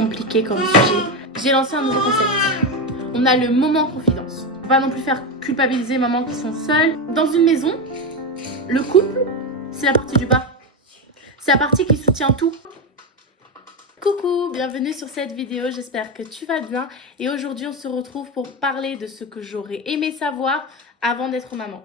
compliqué comme sujet. J'ai lancé un nouveau concept. On a le moment confidence. On va pas non plus faire culpabiliser les mamans qui sont seules. Dans une maison, le couple, c'est la partie du bas. C'est la partie qui soutient tout. Coucou, bienvenue sur cette vidéo, j'espère que tu vas bien. Et aujourd'hui, on se retrouve pour parler de ce que j'aurais aimé savoir avant d'être maman.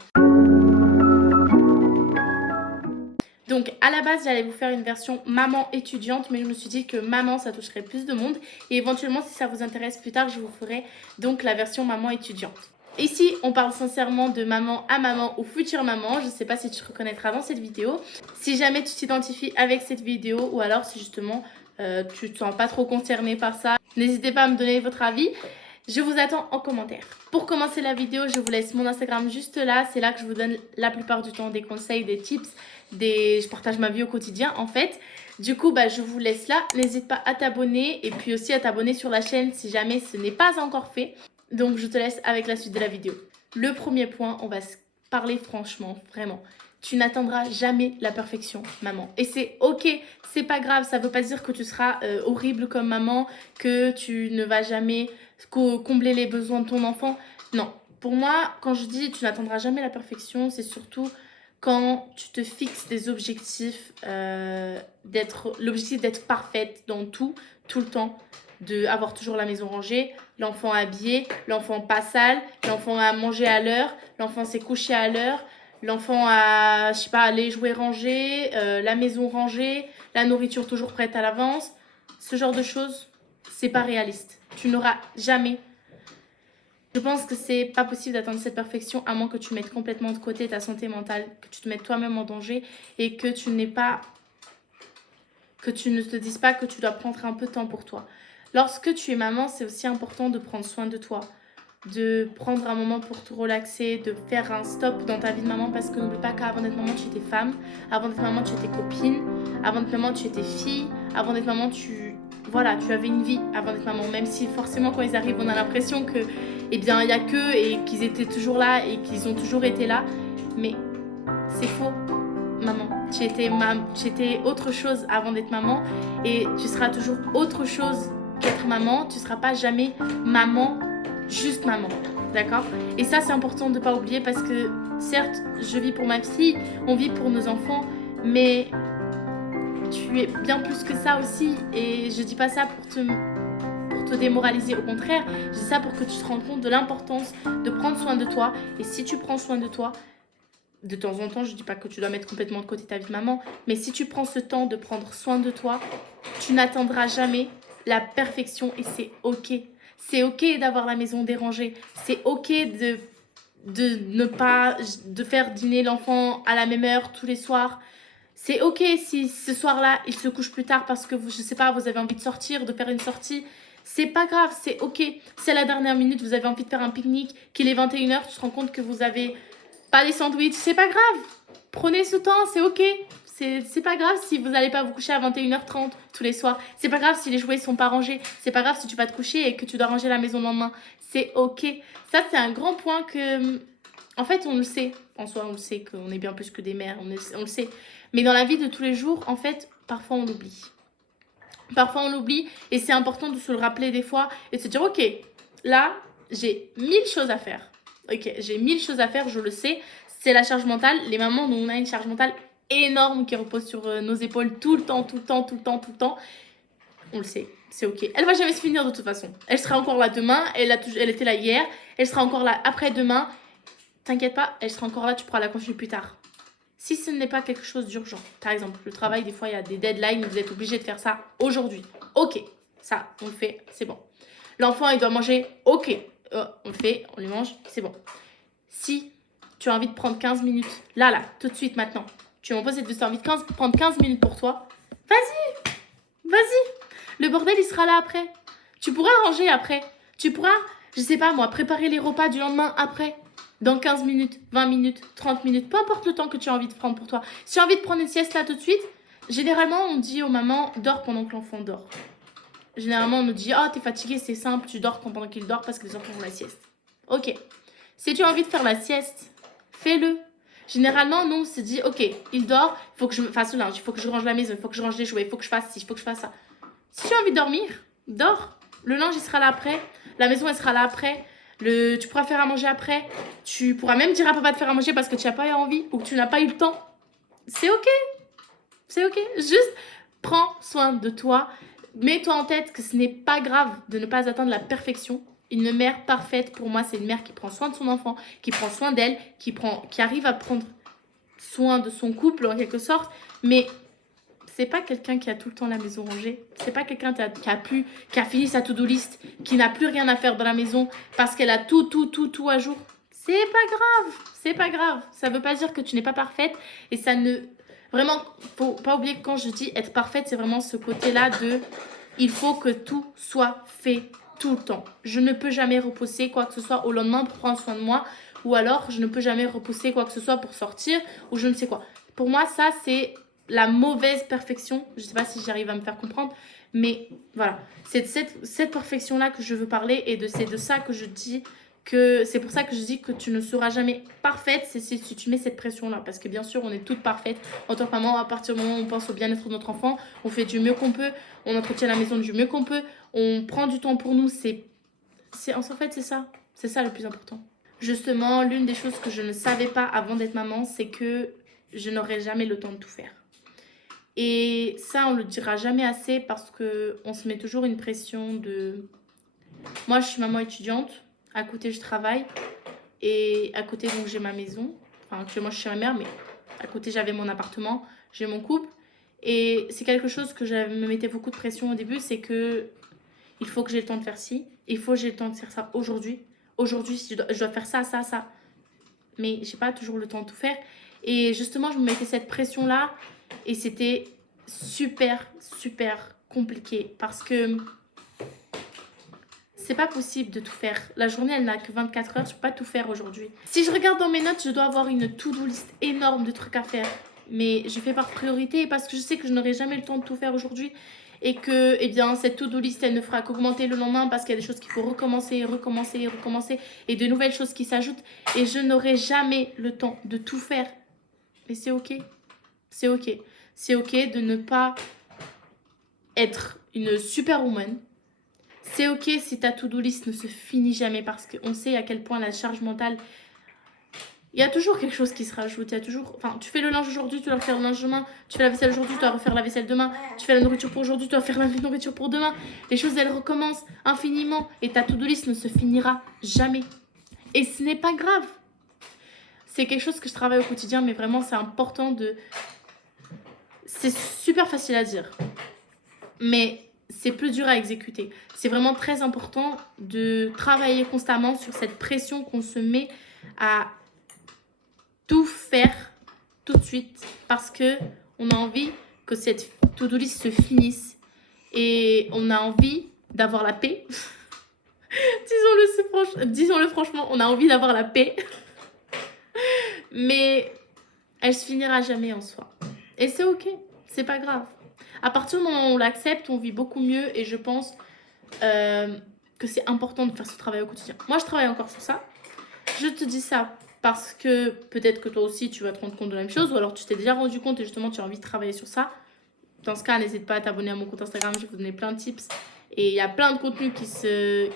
Donc à la base, j'allais vous faire une version maman étudiante, mais je me suis dit que maman, ça toucherait plus de monde. Et éventuellement, si ça vous intéresse plus tard, je vous ferai donc la version maman étudiante. Ici, on parle sincèrement de maman à maman ou future maman. Je ne sais pas si tu te reconnaîtras dans cette vidéo. Si jamais tu t'identifies avec cette vidéo ou alors si justement tu ne te sens pas trop concerné par ça, n'hésitez pas à me donner votre avis. Je vous attends en commentaire. Pour commencer la vidéo, je vous laisse mon Instagram juste là. C'est là que je vous donne la plupart du temps des conseils, des tips, je partage ma vie au quotidien en fait. Du coup, je vous laisse là. N'hésite pas à t'abonner et puis aussi à t'abonner sur la chaîne si jamais ce n'est pas encore fait. Donc, je te laisse avec la suite de la vidéo. Le premier point, on va se parler franchement, vraiment. Tu n'atteindras jamais la perfection, maman. Et c'est ok, c'est pas grave. Ça veut pas dire que tu seras horrible comme maman, que tu ne vas jamais combler les besoins de ton enfant. Non, pour moi, quand je dis tu n'atteindras jamais la perfection, c'est surtout quand tu te fixes des objectifs, l'objectif d'être parfaite dans tout le temps, d'avoir toujours la maison rangée, l'enfant habillé, l'enfant pas sale, l'enfant a mangé à l'heure, l'enfant s'est couché à l'heure, l'enfant a, je sais pas, les jouets rangés, la maison rangée, la nourriture toujours prête à l'avance. Ce genre de choses, c'est pas réaliste. Tu n'auras jamais. Je pense que c'est pas possible d'atteindre cette perfection à moins que tu mettes complètement de côté ta santé mentale, que tu te mettes toi-même en danger et que tu ne te dises pas que tu dois prendre un peu de temps pour toi. Lorsque tu es maman, c'est aussi important de prendre soin de toi, de prendre un moment pour te relaxer, de faire un stop dans ta vie de maman parce que n'oublie pas qu'avant d'être maman, tu étais femme, avant d'être maman, tu étais copine, avant d'être maman, tu étais fille, avant d'être maman, tu avais une vie avant d'être maman, même si forcément quand ils arrivent, on a l'impression que il y a qu'eux et qu'ils étaient toujours là et qu'ils ont toujours été là, mais c'est faux. Maman, tu étais autre chose avant d'être maman et tu seras toujours autre chose qu'être maman. Tu ne seras pas jamais maman, juste maman, d'accord? Et ça, c'est important de ne pas oublier parce que certes, je vis pour ma fille, on vit pour nos enfants, mais tu es bien plus que ça aussi. Et je dis pas ça pour te démoraliser, au contraire, je dis ça pour que tu te rendes compte de l'importance de prendre soin de toi. Et si tu prends soin de toi, de temps en temps, je ne dis pas que tu dois mettre complètement de côté ta vie de maman, mais si tu prends ce temps de prendre soin de toi, tu n'atteindras jamais la perfection et c'est ok. C'est ok d'avoir la maison dérangée. C'est ok de ne pas de faire dîner l'enfant à la même heure tous les soirs. C'est ok si ce soir-là, il se couche plus tard parce que je sais pas, vous avez envie de sortir, de faire une sortie. C'est pas grave, c'est ok. Si à la dernière minute, vous avez envie de faire un pique-nique, qu'il est 21h, tu te rends compte que vous avez pas les sandwichs, c'est pas grave. Prenez ce temps, c'est ok. C'est pas grave si vous n'allez pas vous coucher à 21h30 tous les soirs. C'est pas grave si les jouets sont pas rangés. C'est pas grave si tu vas te coucher et que tu dois ranger la maison le lendemain. C'est ok. Ça, c'est un grand point que... En fait, on le sait. En soi, on le sait qu'on est bien plus que des mères. On le sait. Mais dans la vie de tous les jours, en fait, parfois on l'oublie. Parfois on l'oublie et c'est important de se le rappeler des fois et de se dire ok, là, j'ai 1000 choses à faire. Ok, j'ai 1000 choses à faire, je le sais. C'est la charge mentale. Les mamans, nous, on a une charge mentale énorme qui repose sur nos épaules tout le temps. On le sait, c'est ok. Elle va jamais se finir de toute façon. Elle sera encore là demain, elle était là hier, elle sera encore là après-demain. T'inquiète pas, elle sera encore là, tu pourras la continuer plus tard. Si ce n'est pas quelque chose d'urgent, par exemple, le travail, des fois, il y a des deadlines, vous êtes obligé de faire ça aujourd'hui. Ok, ça, on le fait, c'est bon. L'enfant, il doit manger, ok. On le fait, on lui mange, c'est bon. Si tu as envie de prendre 15 minutes, là, tout de suite, maintenant, tu m'en poses cette question, tu as envie de prendre 15 minutes pour toi, vas-y. Le bordel, il sera là après. Tu pourras ranger après. Tu pourras, je sais pas moi, préparer les repas du lendemain après. Dans 15 minutes, 20 minutes, 30 minutes, peu importe le temps que tu as envie de prendre pour toi. Si tu as envie de prendre une sieste là tout de suite, généralement, on dit aux mamans, dors pendant que l'enfant dort. Généralement, on nous dit, oh, t'es fatigué, c'est simple, tu dors pendant qu'il dort parce que les enfants font la sieste. Ok. Si tu as envie de faire la sieste, fais-le. Généralement, nous, on se dit, ok, il dort, il faut que je fasse le linge, il faut que je range la maison, il faut que je range les jouets, il faut que je fasse ci, il faut que je fasse ça. Si tu as envie de dormir, Dors. Le linge, il sera là après. La maison, elle sera là après. Tu pourras faire à manger après. Tu pourras même dire à papa de faire à manger parce que tu n'as pas eu envie ou que tu n'as pas eu le temps. C'est ok. C'est ok. Juste prends soin de toi. Mets-toi en tête que ce n'est pas grave de ne pas atteindre la perfection. Une mère parfaite, pour moi, c'est une mère qui prend soin de son enfant, qui prend soin d'elle, qui arrive à prendre soin de son couple en quelque sorte. Mais c'est pas quelqu'un qui a tout le temps la maison rangée. C'est pas quelqu'un qui a fini sa to-do list, qui n'a plus rien à faire dans la maison parce qu'elle a tout à jour. C'est pas grave. C'est pas grave. Ça veut pas dire que tu n'es pas parfaite. Et ça ne... Vraiment, faut pas oublier que quand je dis être parfaite, c'est vraiment ce côté-là de... Il faut que tout soit fait tout le temps. Je ne peux jamais repousser quoi que ce soit au lendemain pour prendre soin de moi. Ou alors, je ne peux jamais repousser quoi que ce soit pour sortir ou je ne sais quoi. Pour moi, ça, c'est la mauvaise perfection. Je ne sais pas si j'arrive à me faire comprendre. Mais voilà, c'est de cette perfection-là que je veux parler. Et c'est de ça que je dis que... C'est pour ça que je dis que tu ne seras jamais parfaite. C'est si tu mets cette pression-là. Parce que bien sûr, on est toutes parfaites. En tant que maman, à partir du moment où on pense au bien-être de notre enfant, on fait du mieux qu'on peut. On entretient la maison du mieux qu'on peut. On prend du temps pour nous. En fait, c'est ça. C'est ça le plus important. Justement, l'une des choses que je ne savais pas avant d'être maman, c'est que je n'aurais jamais le temps de tout faire. Et ça, on le dira jamais assez parce qu'on se met toujours une pression de... Moi, je suis maman étudiante. À côté, je travaille. Et à côté, donc, j'ai ma maison. Enfin, actuellement, je suis chez ma mère, mais à côté, j'avais mon appartement. J'ai mon couple. Et c'est quelque chose que je me mettais beaucoup de pression au début, c'est que il faut que j'ai le temps de faire ci. Il faut que j'ai le temps de faire ça aujourd'hui. Aujourd'hui, je dois faire ça, ça, ça. Mais j'ai pas toujours le temps de tout faire. Et justement, je me mettais cette pression-là. Et c'était super, super compliqué. Parce que c'est pas possible de tout faire. La journée, elle n'a que 24 heures. Je peux pas tout faire aujourd'hui. Si je regarde dans mes notes, je dois avoir une to-do list énorme de trucs à faire. Mais je fais par priorité parce que je sais que je n'aurai jamais le temps de tout faire aujourd'hui. Et que eh bien, cette to-do list, elle ne fera qu'augmenter le lendemain parce qu'il y a des choses qu'il faut recommencer, recommencer, recommencer. Et de nouvelles choses qui s'ajoutent. Et je n'aurai jamais le temps de tout faire. Et c'est ok. C'est ok. C'est ok de ne pas être une superwoman. C'est ok si ta to-do list ne se finit jamais parce qu'on sait à quel point la charge mentale... Il y a toujours quelque chose qui se rajoute. Il y a toujours... Enfin, tu fais le linge aujourd'hui, tu dois refaire le linge demain. Tu fais la vaisselle aujourd'hui, tu dois refaire la vaisselle demain. Tu fais la nourriture pour aujourd'hui, tu dois faire la nourriture pour demain. Les choses, elles recommencent infiniment. Et ta to-do list ne se finira jamais. Et ce n'est pas grave. C'est quelque chose que je travaille au quotidien, mais vraiment, c'est important de... C'est super facile à dire. Mais c'est plus dur à exécuter. C'est vraiment très important de travailler constamment sur cette pression qu'on se met à tout faire tout de suite parce que on a envie que cette to-do list se finisse et on a envie d'avoir la paix. Disons-le franchement, on a envie d'avoir la paix. Mais elle se finira jamais en soi. Et c'est ok, c'est pas grave. À partir du moment où on l'accepte, on vit beaucoup mieux et je pense que c'est important de faire ce travail au quotidien. Moi, je travaille encore sur ça. Je te dis ça parce que peut-être que toi aussi, tu vas te rendre compte de la même chose ou alors tu t'es déjà rendu compte et justement, tu as envie de travailler sur ça. Dans ce cas, n'hésite pas à t'abonner à mon compte Instagram, je vais vous donner plein de tips. Et il y a plein de contenus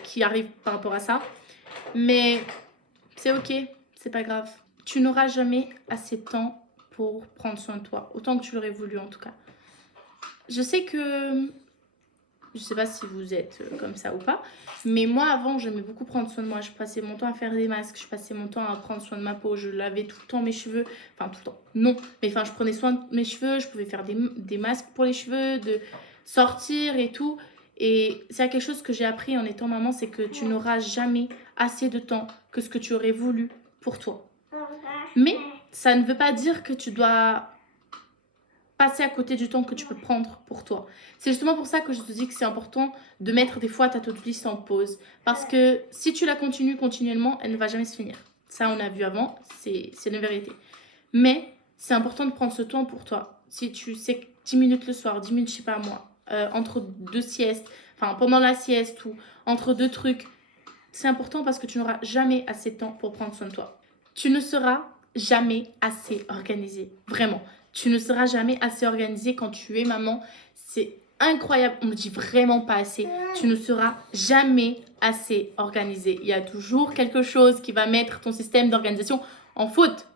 qui arrivent par rapport à ça. Mais c'est ok, c'est pas grave. Tu n'auras jamais assez de temps pour prendre soin de toi, autant que tu l'aurais voulu en tout cas. Je sais que... Je sais pas si vous êtes comme ça ou pas. Mais moi, avant, j'aimais beaucoup prendre soin de moi. Je passais mon temps à faire des masques. Je passais mon temps à prendre soin de ma peau. Je lavais tout le temps mes cheveux. Enfin, tout le temps. Non. Mais enfin, je prenais soin de mes cheveux. Je pouvais faire des masques pour les cheveux, de sortir et tout. Et c'est quelque chose que j'ai appris en étant maman. C'est que tu n'auras jamais assez de temps que ce que tu aurais voulu pour toi. Mais ça ne veut pas dire que tu dois passer à côté du temps que tu peux prendre pour toi. C'est justement pour ça que je te dis que c'est important de mettre des fois ta to-do list en pause. Parce que si tu la continues continuellement, elle ne va jamais se finir. Ça, on a vu avant, c'est une vérité. Mais c'est important de prendre ce temps pour toi. Si tu sais que 10 minutes le soir, 10 minutes, je sais pas moi, entre deux siestes, enfin pendant la sieste ou entre deux trucs, c'est important parce que tu n'auras jamais assez de temps pour prendre soin de toi. Tu ne seras jamais assez organisé, vraiment. Tu ne seras jamais assez organisé quand tu es maman. incroyable. On ne le dit vraiment pas assez. Tu ne seras jamais assez organisé. Il y a toujours quelque chose qui va mettre ton système d'organisation en faute.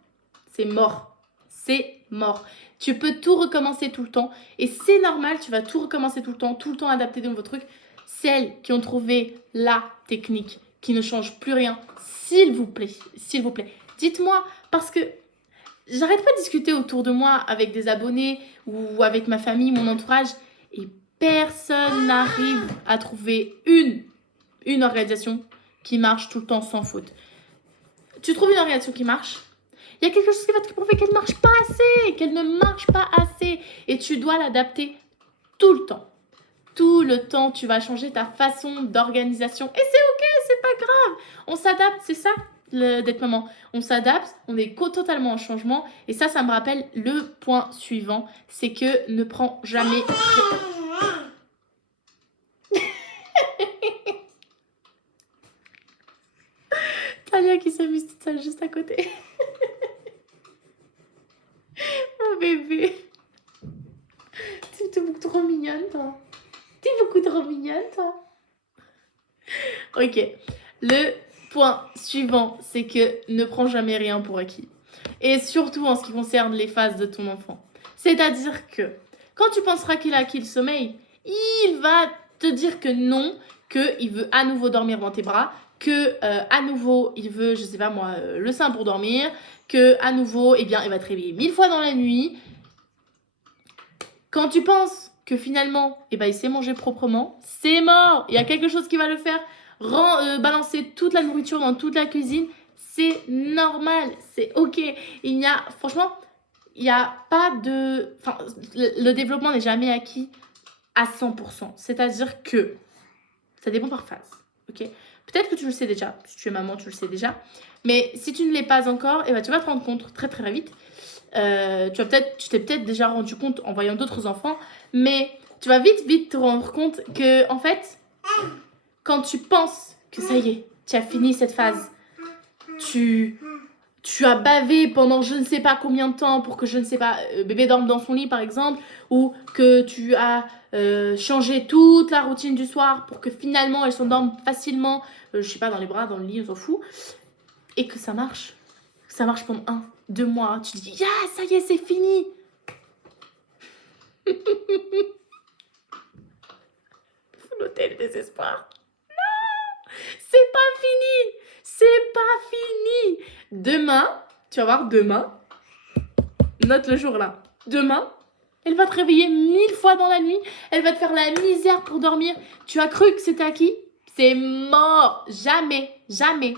C'est mort. C'est mort. Tu peux tout recommencer tout le temps. Et c'est normal, tu vas tout recommencer tout le temps adapter de nouveaux trucs. Celles qui ont trouvé la technique, qui ne change plus rien, s'il vous plaît, dites-moi, parce que j'arrête pas de discuter autour de moi avec des abonnés ou avec ma famille, mon entourage, et personne n'arrive à trouver une organisation qui marche tout le temps sans faute. Tu trouves une organisation qui marche, il y a quelque chose qui va te prouver qu'elle ne marche pas assez, qu'elle ne marche pas assez, et tu dois l'adapter tout le temps. Tout le temps, tu vas changer ta façon d'organisation. Et c'est ok, c'est pas grave. On s'adapte, c'est ça d'être maman. On s'adapte, on est totalement en changement. Et ça me rappelle le point suivant, c'est que ne prends jamais... Talia qui s'amuse toute seule juste à côté. Mon bébé. T'es beaucoup trop mignonne, toi. T'es beaucoup trop mignonne, toi. Ok. Le point suivant, c'est que ne prends jamais rien pour acquis. Et surtout en ce qui concerne les phases de ton enfant. C'est-à-dire que quand tu penseras qu'il a acquis le sommeil, il va te dire que non, qu'il veut à nouveau dormir dans tes bras, que à nouveau il veut, je sais pas moi, le sein pour dormir, que à nouveau, eh bien, il va te réveiller 1000 fois dans la nuit. Quand tu penses que finalement, eh ben, il s'est mangé proprement, c'est mort. Il y a quelque chose qui va le faire balancer toute la nourriture dans toute la cuisine. C'est normal, c'est ok. Franchement, il n'y a pas de... Enfin, le développement n'est jamais acquis à 100%. C'est-à-dire que ça dépend par phase, ok. Peut-être que tu le sais déjà, si tu es maman, tu le sais déjà. Mais si tu ne l'es pas encore, eh ben, tu vas te rendre compte très très vite. Tu t'es peut-être déjà rendu compte en voyant d'autres enfants, mais tu vas vite te rendre compte que, en fait, quand tu penses que ça y est, tu as fini cette phase, tu as bavé pendant je ne sais pas combien de temps pour que, je ne sais pas, bébé dorme dans son lit par exemple, ou que tu as changé toute la routine du soir pour que finalement elle s'endorme facilement, je sais pas, dans les bras, dans le lit, on s'en fout, et que ça marche. Ça marche pendant 1, 2 mois. Tu te dis, yeah, ça y est, c'est fini. L'hôtel désespoir. Non, c'est pas fini. C'est pas fini. Demain, tu vas voir, demain, note le jour là. Demain, elle va te réveiller 1000 fois dans la nuit. Elle va te faire la misère pour dormir. Tu as cru que c'était acquis? C'est mort. Jamais, jamais.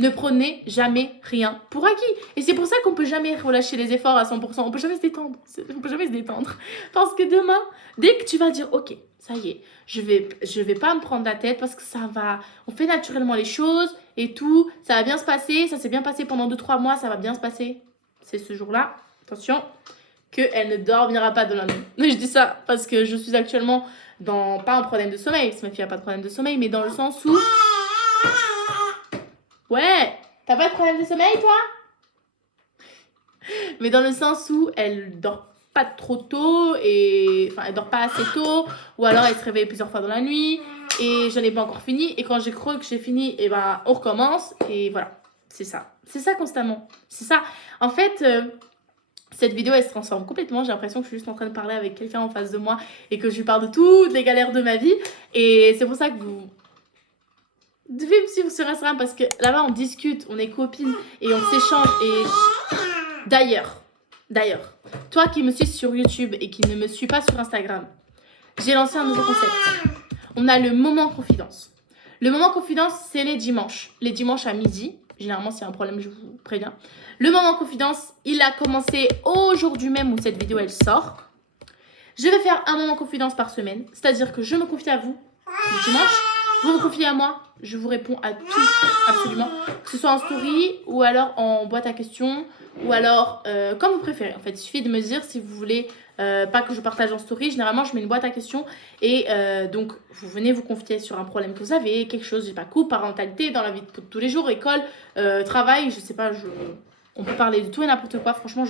Ne prenez jamais rien pour acquis. Et c'est pour ça qu'on peut jamais relâcher les efforts à 100%. On peut jamais se détendre. Parce que demain, dès que tu vas dire, ok, ça y est, je vais pas me prendre la tête parce que ça va... On fait naturellement les choses et tout. Ça va bien se passer. Ça s'est bien passé pendant 2-3 mois. Ça va bien se passer. C'est ce jour-là, attention, qu'elle ne dormira pas de la nuit. Je dis ça parce que je suis actuellement dans... Pas un problème de sommeil, parce que ma fille n'a pas de problème de sommeil, mais dans le sens où... Ouais, t'as pas de problème de sommeil, toi? Mais dans le sens où elle dort pas trop tôt, et enfin, elle dort pas assez tôt, ou alors elle se réveille plusieurs fois dans la nuit, et je n'ai pas encore fini, et quand j'ai cru que j'ai fini, et ben on recommence, et voilà, c'est ça. C'est ça constamment. C'est ça. En fait, cette vidéo, elle se transforme complètement. J'ai l'impression que je suis juste en train de parler avec quelqu'un en face de moi, et que je lui parle de toutes les galères de ma vie, et c'est pour ça que vous devez me suivre sur Instagram parce que là-bas on discute, on est copines et on s'échange. Et d'ailleurs, toi qui me suis sur YouTube et qui ne me suis pas sur Instagram, j'ai lancé un nouveau concept. On a le moment confidence. Le moment confidence, c'est les dimanches à midi. Généralement, s'il y a un problème, je vous préviens. Le moment confidence, il a commencé aujourd'hui même où cette vidéo elle sort. Je vais faire un moment confidence par semaine, c'est-à-dire que je me confie à vous le dimanche. Vous me confiez à moi, je vous réponds à tout, absolument. Que ce soit en story ou alors en boîte à questions ou alors comme vous préférez. En fait, il suffit de me dire si vous voulez pas que je partage en story. Généralement, je mets une boîte à questions et donc vous venez vous confier sur un problème que vous avez, quelque chose, je sais pas, couple, parentalité, dans la vie de tous les jours, école, travail, je sais pas, on peut parler de tout et n'importe quoi. Franchement,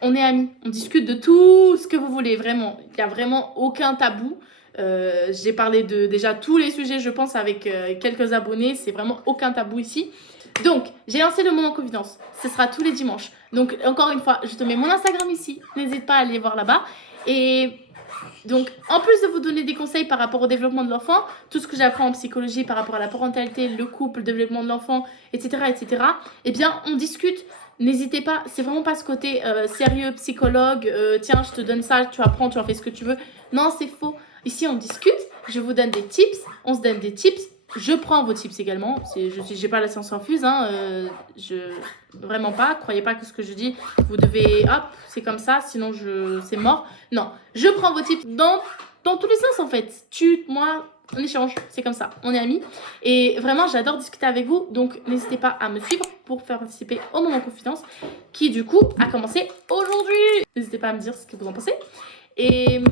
on est amis. On discute de tout ce que vous voulez, vraiment. Il n'y a vraiment aucun tabou. J'ai parlé de déjà tous les sujets, je pense, avec quelques abonnés. C'est vraiment aucun tabou ici. Donc, j'ai lancé le moment confidence. Ce sera tous les dimanches. Donc, encore une fois, je te mets mon Instagram ici. N'hésite pas à aller voir là-bas. Et donc, en plus de vous donner des conseils par rapport au développement de l'enfant, tout ce que j'apprends en psychologie par rapport à la parentalité, le couple, le développement de l'enfant, etc., eh bien, on discute. N'hésitez pas, c'est vraiment pas ce côté sérieux, psychologue, tiens, je te donne ça, tu apprends, tu en fais ce que tu veux. Non, c'est faux. Ici, on discute, je vous donne des tips, on se donne des tips. Je prends vos tips également. Je n'ai pas la science infuse, hein, vraiment pas. Croyez pas que ce que je dis, vous devez, hop, c'est comme ça, sinon c'est mort. Non, je prends vos tips dans tous les sens en fait. Moi, on échange, c'est comme ça, on est amis. Et vraiment, j'adore discuter avec vous, donc n'hésitez pas à me suivre pour faire participer au moment confidence, qui du coup a commencé aujourd'hui. N'hésitez pas à me dire ce que vous en pensez. Et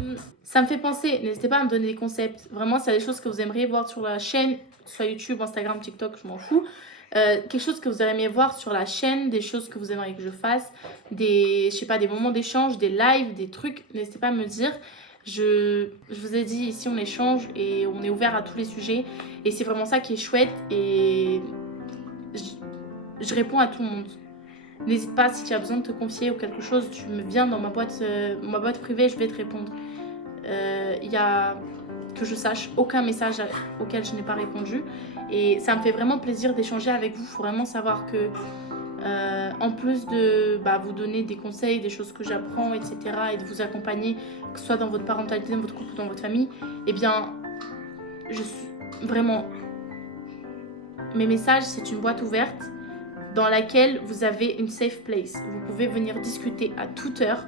ça me fait penser, n'hésitez pas à me donner des concepts. Vraiment, s'il y a des choses que vous aimeriez voir sur la chaîne, soit YouTube, Instagram, TikTok, je m'en fous. Quelque chose que vous aimeriez voir sur la chaîne, des choses que vous aimeriez que je fasse, je sais pas, des moments d'échange, des lives, des trucs, n'hésitez pas à me dire. Je vous ai dit, ici on échange et on est ouvert à tous les sujets. Et c'est vraiment ça qui est chouette. Et je réponds à tout le monde. N'hésite pas, si tu as besoin de te confier ou quelque chose, tu me viens dans ma boîte privée, je vais te répondre. Il y a, que je sache, aucun message auquel je n'ai pas répondu. Et ça me fait vraiment plaisir d'échanger avec vous. Il faut vraiment savoir que, en plus de vous donner des conseils, des choses que j'apprends, etc., et de vous accompagner, que ce soit dans votre parentalité, dans votre couple ou dans votre famille, eh bien, je suis vraiment... Mes messages, c'est une boîte ouverte dans laquelle vous avez une safe place. Vous pouvez venir discuter à toute heure.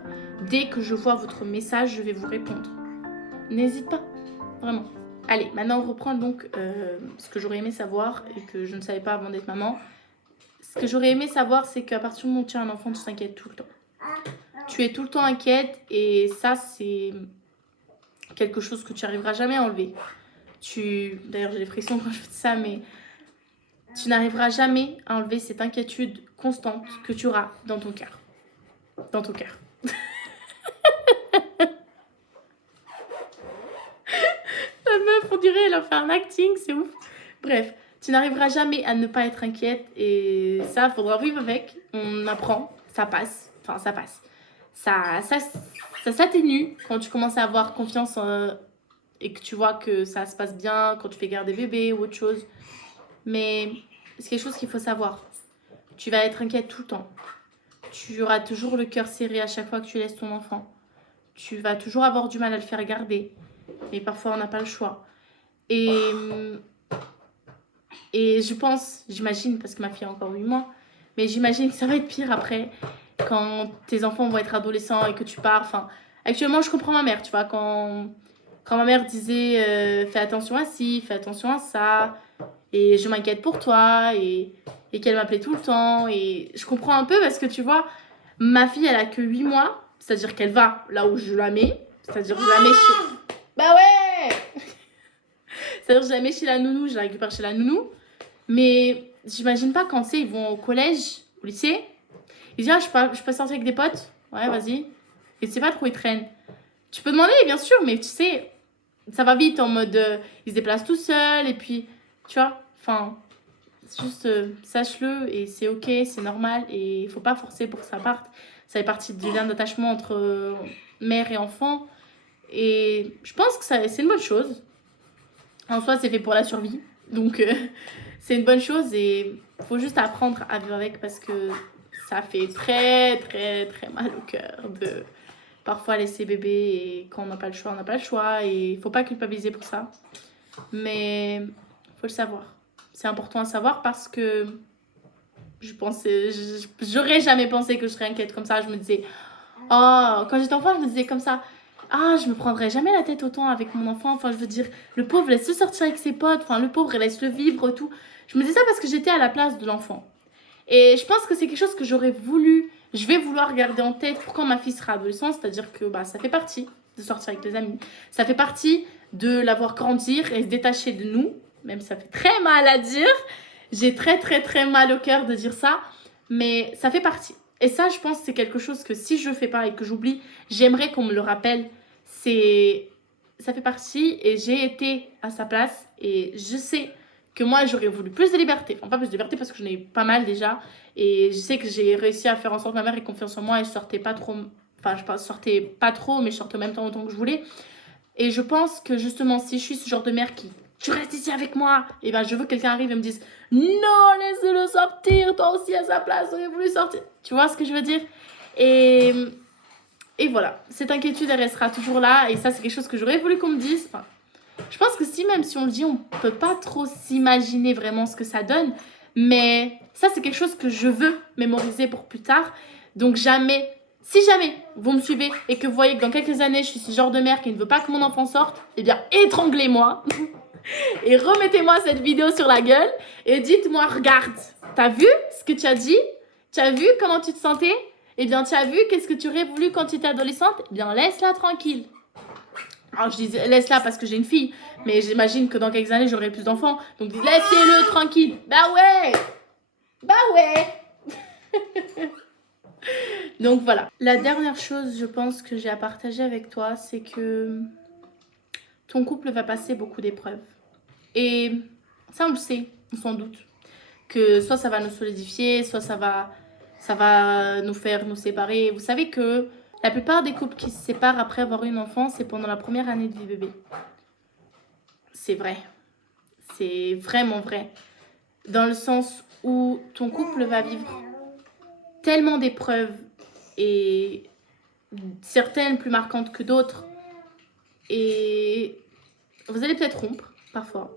Dès que je vois votre message, je vais vous répondre. N'hésite pas, vraiment. Allez, maintenant on reprend donc ce que j'aurais aimé savoir et que je ne savais pas avant d'être maman. Ce que j'aurais aimé savoir, c'est qu'à partir du moment où tu as un enfant, tu t'inquiètes tout le temps. Tu es tout le temps inquiète et ça, c'est quelque chose que tu n'arriveras jamais à enlever. D'ailleurs, j'ai des frissons quand je fais ça, mais... Tu n'arriveras jamais à enlever cette inquiétude constante que tu auras dans ton cœur. Dans ton cœur. La meuf, on dirait, elle a fait un acting, c'est ouf. Bref, tu n'arriveras jamais à ne pas être inquiète et ça, faudra vivre avec. On apprend, ça passe. Enfin, ça passe. Ça s'atténue quand tu commences à avoir confiance et que tu vois que ça se passe bien quand tu fais garder bébé ou autre chose. Mais c'est quelque chose qu'il faut savoir. Tu vas être inquiète tout le temps. Tu auras toujours le cœur serré à chaque fois que tu laisses ton enfant. Tu vas toujours avoir du mal à le faire garder. Mais parfois, on n'a pas le choix. Et je pense, j'imagine, parce que ma fille a encore 8 mois, mais j'imagine que ça va être pire après, quand tes enfants vont être adolescents et que tu pars. Enfin, actuellement, je comprends ma mère, tu vois, quand ma mère disait fais attention à ci, fais attention à ça... Et je m'inquiète pour toi, et qu'elle m'appelait tout le temps. Et je comprends un peu parce que tu vois, ma fille, elle a que 8 mois. C'est-à-dire qu'elle va là où je la mets. C'est-à-dire que je la mets chez... Bah ouais. C'est-à-dire que je la mets chez la nounou, je la récupère chez la nounou. Mais j'imagine pas quand, tu sais, ils vont au collège, au lycée. Ils disent, ah, je peux sortir avec des potes. Ouais, vas-y. Et tu sais pas trop où ils traînent. Tu peux demander, bien sûr, mais tu sais, ça va vite en mode... ils se déplacent tout seuls et puis... Tu vois, enfin, juste sache-le et c'est ok, c'est normal et il faut pas forcer pour que ça parte. Ça fait partie du lien d'attachement entre mère et enfant et je pense que c'est une bonne chose. En soi, c'est fait pour la survie, donc c'est une bonne chose et il faut juste apprendre à vivre avec parce que ça fait très très très mal au cœur de parfois laisser bébé et quand on n'a pas le choix, on n'a pas le choix et il faut pas culpabiliser pour ça. Mais... faut le savoir. C'est important à savoir parce que j'aurais jamais pensé que je serais inquiète comme ça. Je me disais, oh, quand j'étais enfant, je me disais comme ça, ah, je me prendrais jamais la tête autant avec mon enfant. Enfin, je veux dire, le pauvre, laisse-le sortir avec ses potes. Enfin, le pauvre, laisse-le vivre, tout. Je me disais ça parce que j'étais à la place de l'enfant. Et je pense que c'est quelque chose que j'aurais voulu, je vais vouloir garder en tête pour quand ma fille sera adolescente. C'est-à-dire que ça fait partie de sortir avec les amis. Ça fait partie de la voir grandir et se détacher de nous. Même si ça fait très mal à dire. J'ai très très très mal au cœur de dire ça. Mais ça fait partie. Et ça, je pense, c'est quelque chose que si je le fais pas et que j'oublie, j'aimerais qu'on me le rappelle. Ça fait partie et j'ai été à sa place et je sais que moi, j'aurais voulu plus de liberté. Enfin, pas plus de liberté parce que j'en ai eu pas mal déjà. Et je sais que j'ai réussi à faire en sorte que ma mère ait confiance en moi et je sortais pas trop... Enfin, je sortais pas trop, mais je sortais en même temps autant que je voulais. Et je pense que justement, si je suis ce genre de mère qui... Tu restes ici avec moi. Et ben, je veux que quelqu'un arrive et me dise non, laisse-le sortir. Toi aussi à sa place, j'aurais voulu sortir. Tu vois ce que je veux dire? Et voilà, cette inquiétude, elle restera toujours là. Et ça, c'est quelque chose que j'aurais voulu qu'on me dise. Enfin, je pense que même si on le dit, on peut pas trop s'imaginer vraiment ce que ça donne. Mais ça, c'est quelque chose que je veux mémoriser pour plus tard. Donc jamais, si jamais vous me suivez et que vous voyez que dans quelques années, je suis ce genre de mère qui ne veut pas que mon enfant sorte, eh bien, étranglez-moi. Et remettez-moi cette vidéo sur la gueule et dites-moi, regarde, t'as vu ce que tu as dit? Tu as vu comment tu te sentais? Eh bien, tu as vu qu'est-ce que tu aurais voulu quand tu étais adolescente? Eh bien, laisse-la tranquille. Alors, je dis laisse-la parce que j'ai une fille, mais j'imagine que dans quelques années, j'aurai plus d'enfants. Donc, laissez-le tranquille. Bah ouais! Bah ouais! Donc, voilà. La dernière chose, je pense, que j'ai à partager avec toi, c'est que ton couple va passer beaucoup d'épreuves. Et ça, on le sait, on s'en doute. Que soit ça va nous solidifier, soit ça va nous faire nous séparer. Vous savez que la plupart des couples qui se séparent après avoir eu une enfant, c'est pendant la première année de vie bébé. C'est vrai. C'est vraiment vrai. Dans le sens où ton couple va vivre tellement d'épreuves et certaines plus marquantes que d'autres. Et vous allez peut-être rompre parfois,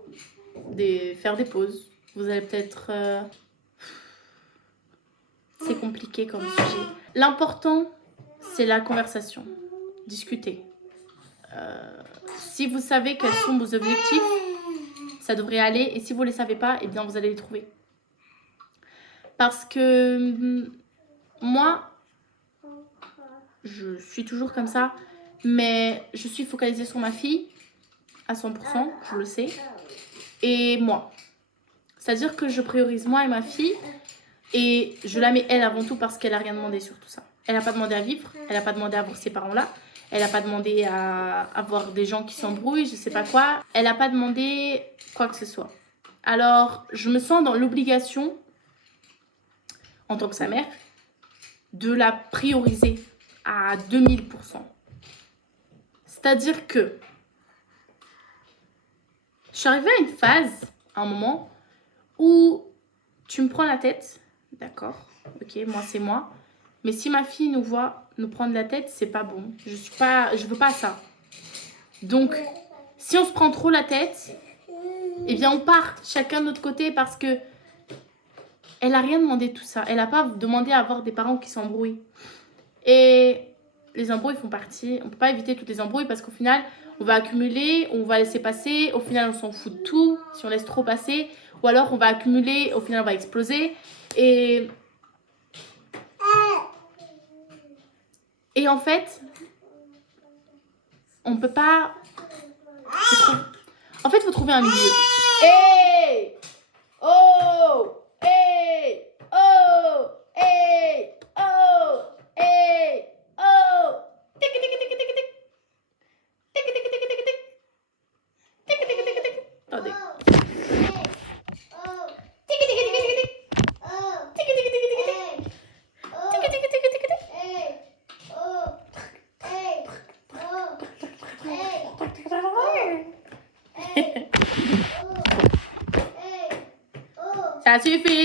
faire des pauses. Vous allez peut-être... C'est compliqué comme sujet. L'important, c'est la conversation. Discuter. Si vous savez quels sont vos objectifs, ça devrait aller. Et si vous ne les savez pas, eh bien, vous allez les trouver. Parce que moi, je suis toujours comme ça. Mais je suis focalisée sur ma fille à 100%, je le sais. Et moi. C'est-à-dire que je priorise moi et ma fille. Et je la mets elle avant tout parce qu'elle n'a rien demandé sur tout ça. Elle n'a pas demandé à vivre, elle n'a pas demandé à voir ces parents-là, elle n'a pas demandé à avoir des gens qui s'embrouillent, je sais pas quoi. Elle n'a pas demandé quoi que ce soit. Alors, je me sens dans l'obligation, en tant que sa mère, de la prioriser à 2000%. C'est-à-dire que je suis arrivée à une phase, à un moment, où tu me prends la tête. D'accord, ok, moi c'est moi. Mais si ma fille nous voit nous prendre la tête, c'est pas bon. Je veux pas ça. Donc, si on se prend trop la tête, eh bien on part chacun de notre côté parce que elle a rien demandé de tout ça. Elle a pas demandé à avoir des parents qui s'embrouillent. Et les embrouilles font partie. On peut pas éviter toutes les embrouilles parce qu'au final, on va accumuler, on va laisser passer. Au final, on s'en fout de tout si on laisse trop passer. Ou alors, on va accumuler, au final, on va exploser. Et en fait, on peut pas... En fait, il faut trouver un milieu. Hey! Oh! Hey! Oh! Hey! Oh! Hey! Oh! Tic tic tic tic tic tic. Tic tic tic tic tic tic. Tic tic tic tic tic. Attendez. Tic tic tic tic tic. Tic tic tic tic tic. Tic tic tic tic tic. Ça suffit.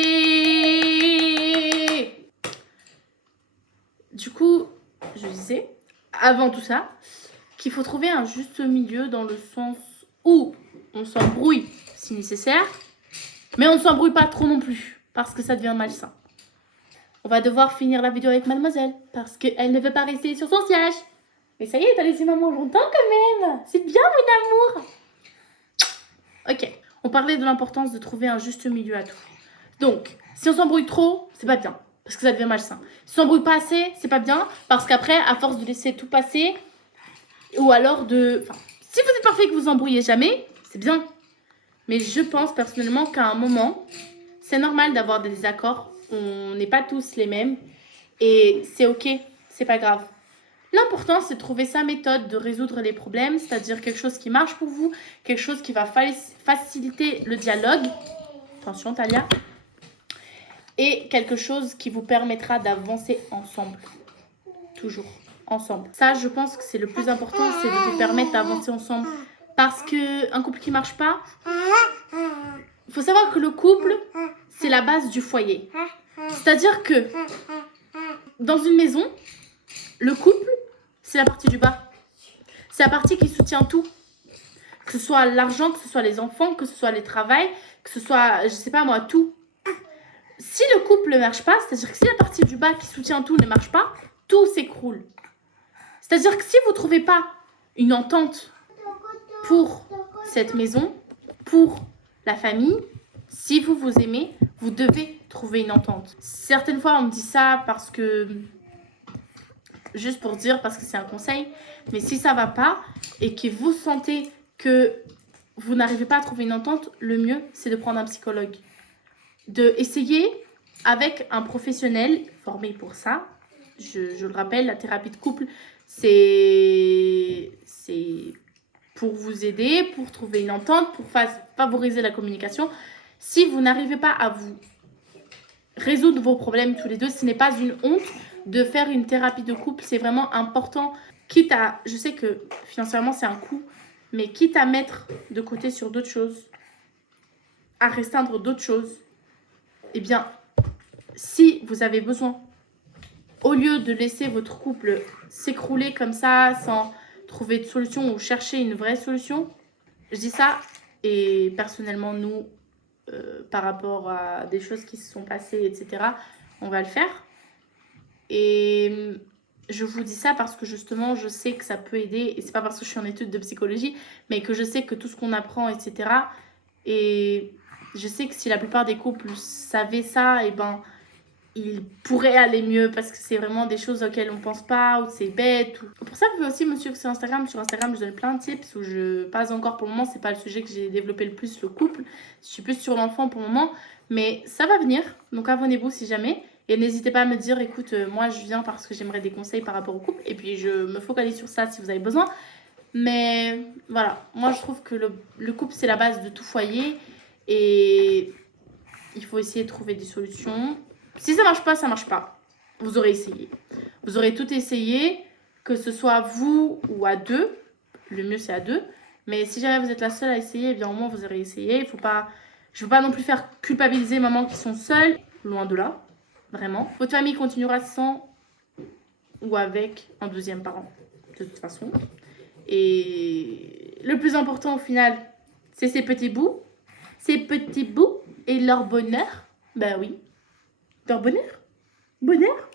Du coup, je disais, avant tout ça, qu'il faut trouver un juste milieu dans le sens où on s'embrouille si nécessaire, mais on ne s'embrouille pas trop non plus, parce que ça devient malsain. On va devoir finir la vidéo avec mademoiselle, parce qu'elle ne veut pas rester sur son siège. Mais ça y est, t'as laissé maman longtemps quand même. C'est bien, mon amour. Ok, on parlait de l'importance de trouver un juste milieu à tout. Donc, si on s'embrouille trop, c'est pas bien, parce que ça devient malsain. Si on s'embrouille pas assez, c'est pas bien, parce qu'après, à force de laisser tout passer, ou alors de... Enfin, si vous êtes parfait et que vous embrouillez jamais, c'est bien. Mais je pense personnellement qu'à un moment, c'est normal d'avoir des désaccords. On n'est pas tous les mêmes. Et c'est ok, c'est pas grave. L'important, c'est de trouver sa méthode de résoudre les problèmes, c'est-à-dire quelque chose qui marche pour vous, quelque chose qui va faciliter le dialogue. Attention, Talia. Et quelque chose qui vous permettra d'avancer ensemble. Toujours ensemble. Ça, je pense que c'est le plus important, c'est de vous permettre d'avancer ensemble. Parce qu'un couple qui ne marche pas, il faut savoir que le couple, c'est la base du foyer. C'est-à-dire que dans une maison, le couple, c'est la partie du bas. C'est la partie qui soutient tout. Que ce soit l'argent, que ce soit les enfants, que ce soit les travails, que ce soit, je sais pas moi, tout. Si le couple ne marche pas, c'est-à-dire que si la partie du bas qui soutient tout ne marche pas, tout s'écroule. C'est-à-dire que si vous ne trouvez pas une entente pour cette maison, pour la famille, si vous vous aimez, vous devez trouver une entente. Certaines fois, on me dit ça parce que... Juste pour dire, parce que c'est un conseil. Mais si ça ne va pas et que vous sentez que vous n'arrivez pas à trouver une entente, le mieux, c'est de prendre un psychologue. D'essayer avec un professionnel formé pour ça. Je le rappelle, la thérapie de couple, c'est pour vous aider, pour trouver une entente, pour favoriser la communication. Si vous n'arrivez pas à vous résoudre vos problèmes tous les deux, ce n'est pas une honte de faire une thérapie de couple. C'est vraiment important, quitte à, je sais que financièrement c'est un coût, mais quitte à mettre de côté sur d'autres choses, à restreindre d'autres choses, eh bien, si vous avez besoin, au lieu de laisser votre couple s'écrouler comme ça, sans trouver de solution ou chercher une vraie solution, je dis ça, et personnellement, nous, par rapport à des choses qui se sont passées, etc., on va le faire. Et je vous dis ça parce que justement, je sais que ça peut aider, et c'est pas parce que je suis en études de psychologie, mais que je sais que tout ce qu'on apprend, etc., et je sais que si la plupart des couples savaient ça, et ben, ils pourraient aller mieux parce que c'est vraiment des choses auxquelles on pense pas, ou c'est bête. Ou... Pour ça, vous pouvez aussi me suivre sur Instagram. Sur Instagram, je donne plein de tips où je... Pas encore pour le moment, c'est pas le sujet que j'ai développé le plus, le couple. Je suis plus sur l'enfant pour le moment, mais ça va venir. Donc abonnez-vous si jamais. Et n'hésitez pas à me dire, écoute, moi je viens parce que j'aimerais des conseils par rapport au couple. Et puis je me focalise sur ça si vous avez besoin. Mais voilà, moi je trouve que le couple c'est la base de tout foyer. Et il faut essayer de trouver des solutions. Si ça marche pas, ça marche pas. Vous aurez essayé. Vous aurez tout essayé, que ce soit vous ou à deux. Le mieux c'est à deux. Mais si jamais vous êtes la seule à essayer, eh bien au moins vous aurez essayé. Il faut pas... Je veux pas non plus faire culpabiliser les mamans qui sont seules. Loin de là. Vraiment. Votre famille continuera sans ou avec un deuxième parent. De toute façon. Et le plus important au final, c'est ces petits bouts. Ces petits bouts et leur bonheur. Ben oui. Leur bonheur. Bonheur.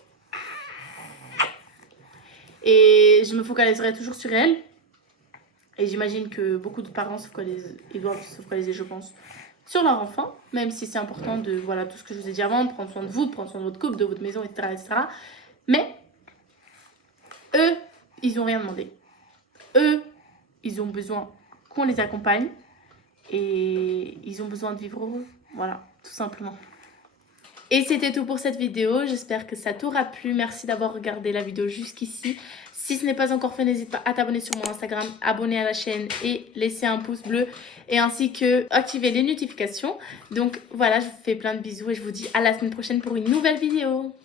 Et je me focaliserai toujours sur elle. Et j'imagine que beaucoup de parents ils doivent se focaliser, je pense, sur leur enfant. Même si c'est important de, voilà, tout ce que je vous ai dit avant, de prendre soin de vous, de prendre soin de votre couple, de votre maison, etc. etc. Mais eux, ils n'ont rien demandé. Eux, ils ont besoin qu'on les accompagne. Et ils ont besoin de vivre heureux. Voilà, tout simplement. Et c'était tout pour cette vidéo, j'espère que ça t'aura plu, merci d'avoir regardé la vidéo jusqu'ici. Si ce n'est pas encore fait, n'hésite pas à t'abonner sur mon Instagram, abonner à la chaîne et laisser un pouce bleu et ainsi que activer les notifications. Donc voilà, je vous fais plein de bisous et je vous dis à la semaine prochaine pour une nouvelle vidéo.